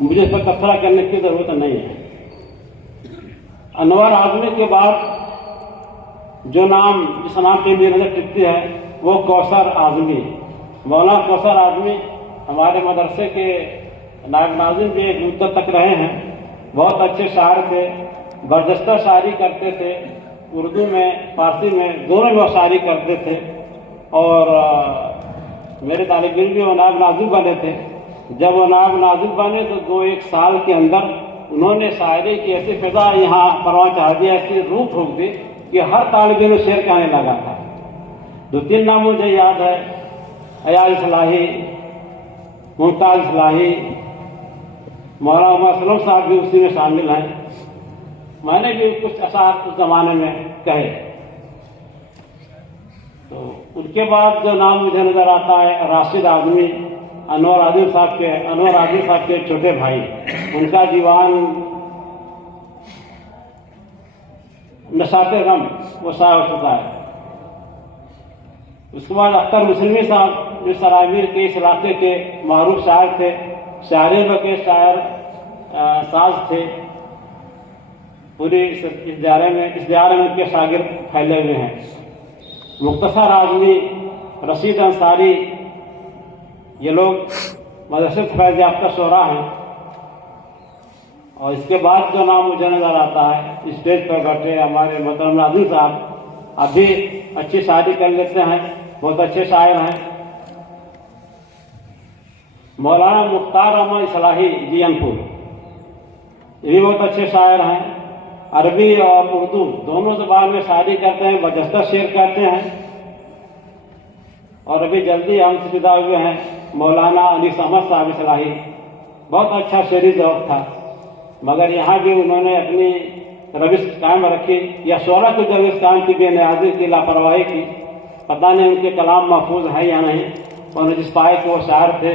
मुझे इस पर तबसरा करने की ज़रूरत नहीं है। अनवर आज़मी के बाद जो नाम जिस नाम पे मेरी नज़र टिकती है वो कौसर आज़मी। मौलाना कौसर आज़मी हमारे मदरसे के नायब नाज़िम भी एक मुद्दत तक रहे हैं। बहुत अच्छे शायर थे, बरजस्ता शायरी करते थे, उर्दू में फारसी में दोनों में वो शायरी करते थे। और मेरे तालिब इल्म भी वो नायब नाज़िम बने थे। जब वो नायब नाज़िम बने तो 2-1 साल के अंदर उन्होंने शायरी की ऐसी फिजा यहाँ परवान चढ़ा दी, ऐसी रूह फूंक दी कि हर तालिब इल्म शेर कहने लगा था। 2-3 नाम मुझे याद है, अयाज इस्लाही, मुमताज इस्लाही, मौलाना उमर सलम साहब भी उसी में शामिल हैं। मैंने भी कुछ अशार उस जमाने में कहे। तो उनके बाद जो नाम मुझे नजर आता है राशिद आज़मी, अनवर आज़मी साहब के छोटे भाई, उनका दीवान नशाते गम वो शायर हो चुका है। उसके बाद अख्तर मुस्लिमी साहब जो सरायमीर के इस इलाके के मारूफ शायर थे, शायरी के शायर साज थे। पूरी इस दायरे में उनके शागिर्द फैले हुए हैं। मुख्तसर आज़मी, रशीद अंसारी, ये लोग मदरसे फैज़ याफ्ता शोरा हैं। और इसके बाद जो नाम मुझे नजर आता है स्टेज पर बैठे हमारे मोहतरम नाज़िम साहब, अभी अच्छी शायरी कर लेते हैं, बहुत अच्छे शायर हैं। मौलाना मुख्तार अहमद इस्लाही जियनपुर, ये भी बहुत अच्छे शायर हैं। अरबी और उर्दू दोनों ज़बान में शायरी करते हैं, बजस्ता शेर कहते हैं। और अभी जल्दी हमसे जुदा हुए हैं मौलाना अनीस अहमद साहब इस्लाही, बहुत अच्छा शेरी ज़ौक़ था, मगर यहाँ भी उन्होंने अपनी रविश कायम रखी या शोरा को जब इस काम की बेनियाजी की, लापरवाही की। पता नहीं उनके कलाम महफूज है या नहीं। उन्होंने जिस पाए कि वो शायर थे,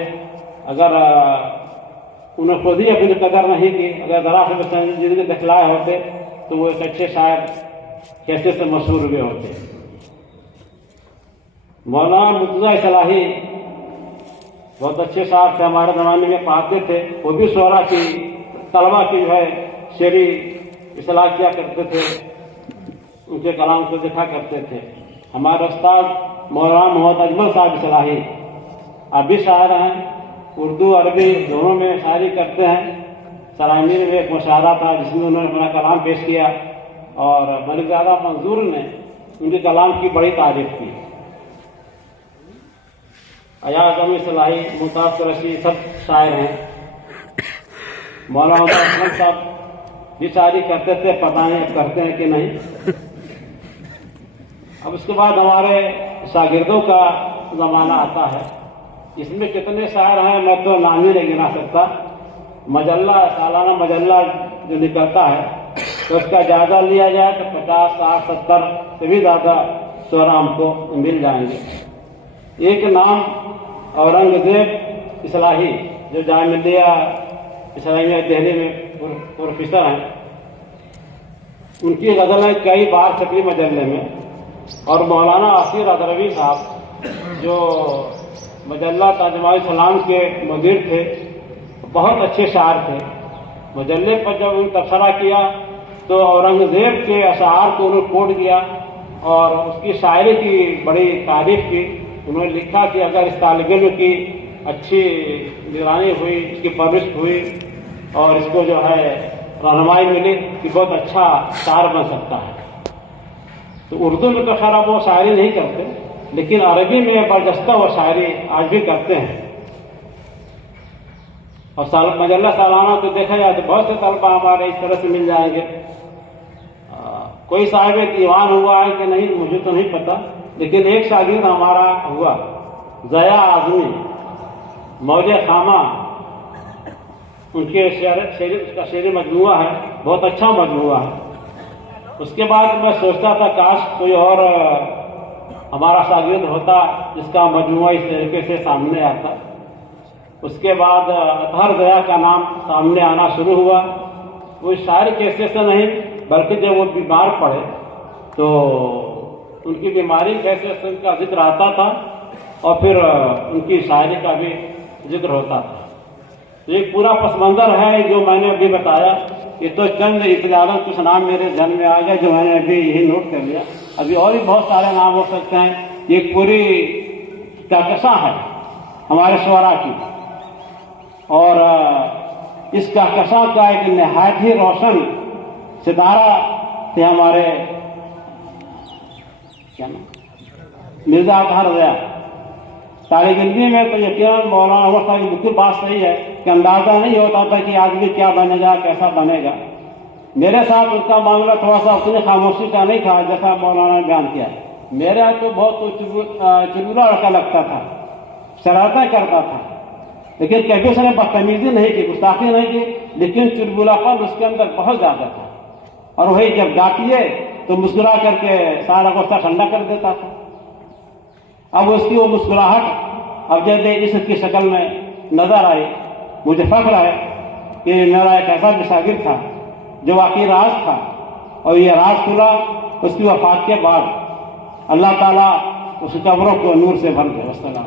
अगर उन्हें खुद ही अपनी कदर नहीं की, अगर ज़रा से संजीदगी दिखलाए होते तो वो एक अच्छे शायर कैसे से मशहूर हुए होते। मौलाना मुर्तज़ा इस्लाही बहुत अच्छे शायर थे, हमारे ज़माने में पढ़ाते थे। वो भी शोरा की तलबा की जो है शेरी इस्लाह किया करते थे, उनके कलाम को देखा करते थे। हमारे उस्ताद मौलाना मोहम्मद अजमल साहब इस्लाही अभी शायर हैं, उर्दू अरबी दोनों में शायरी करते हैं। सरायमीर में एक मुशायरा था जिसमें उन्होंने अपना कलाम पेश किया और मलिकज़ादा मंजूर ने उनके कलाम की बड़ी तारीफ की। अयाज अहमद इस्लाही, मुमताज कुरैशी सब शायर हैं। मौलाना असलम साहब भी शायरी करते थे, पता नहीं अब करते हैं कि नहीं। अब उसके बाद हमारे शागिर्दों का ज़माना आता है। इसमें कितने शायर हैं मैं तो नाम ही नहीं गिना सकता। मजल्ला, सालाना मजल्ला जो निकलता है तो उसका जायजा लिया जाए तो 50, 60, 70 से भी ज़्यादा शोरा हमको मिल जाएंगे। एक नाम औरंगज़ेब इस्लाही जो जामिया इस्लामिया दिल्ली में प्रोफेसर हैं, उनकी गज़लें कई बार छपी मजल्ले में। और मौलाना आसिर अदरवी साहब जो मजल्ला ताजमाल सलाम के मुदीर थे, बहुत अच्छे शायर थे। मजल्ले पर जब उन्होंने तबसरा किया तो औरंगज़ेब के अशार को उन्होंने कोट किया और उसकी शायरी की बड़ी तारीफ की। उन्होंने लिखा कि अगर इस तालिब इल्म की अच्छी निगरानी हुई, इसकी परवरिश हुई और इसको जो है रहनुमाई मिली कि बहुत अच्छा शायर बन सकता है। तो उर्दू में तो खैर वो शायरी नहीं करते, लेकिन अरबी में बरजस्ता वो शायरी आज भी करते हैं। और मजल्ला सालाना तो देखा जाए तो बहुत से तलबा हमारे इस तरह से मिल जाएंगे। कोई साहिब दीवान हुआ है कि नहीं मुझे तो नहीं पता, लेकिन एक शागिर्द हमारा हुआ, ज़या आज़मी, मौजे खामा, उनके उसका शेर मजमुआ है, बहुत अच्छा मजमुआ है। उसके बाद मैं सोचता था काश कोई और हमारा शागिर्द होता जिसका मजमुआ इस तरीके से सामने आता। उसके बाद अतहर ज़या का नाम सामने आना शुरू हुआ। वो शायर कैसे से नहीं, बल्कि जब वो बीमार पड़े तो उनकी बीमारी कैसे से उनका जिक्र आता था और फिर उनकी शायरी का भी जिक्र होता था। तो एक पूरा पस मंजर है जो मैंने अभी बताया। ये तो चंद इतजारों कुछ नाम मेरे ध्यान में आ गए जो मैंने अभी यही नोट कर लिया। अभी और भी बहुत सारे नाम हो सकते हैं। ये पूरी कहकशा है हमारे शुअरा की, और इस कहकशा का एक नहायत ही रोशन सितारा थे हमारे क्या नाम मिर्जा अतहर रज़ा। सारी जिंदगी में तो यकीनन मौलाना उमर साहब की बिल्कुल बात सही है कि अंदाजा नहीं होता था कि आदमी क्या बनेगा, कैसा बनेगा। मेरे साथ उसका मामला थोड़ा सा उतनी खामोशी का नहीं था जैसा मौलाना ने बयान किया। मेरा तो बहुत चुलबुला लड़का लगता था, शरारतें करता था, लेकिन कभी उसने बदतमीजी नहीं की, गुस्ताखी नहीं की, लेकिन चुलबुलापन उसके अंदर बहुत ज्यादा था। और वही जब डांटिए तो मुस्कुरा करके सारा गुस्सा ठंडा कर देता था। अब उसकी वो मुस्कुराहट अब जब इसकी शक्ल में नजर आई, मुझे फख्र है कि मेरा एक ऐसा भी शागिर्द था जो वाकई राज था, और ये राज खुला उसकी वफात के बाद। अल्लाह ताला उस कब्रों को नूर से भर दे। वस्सलाम।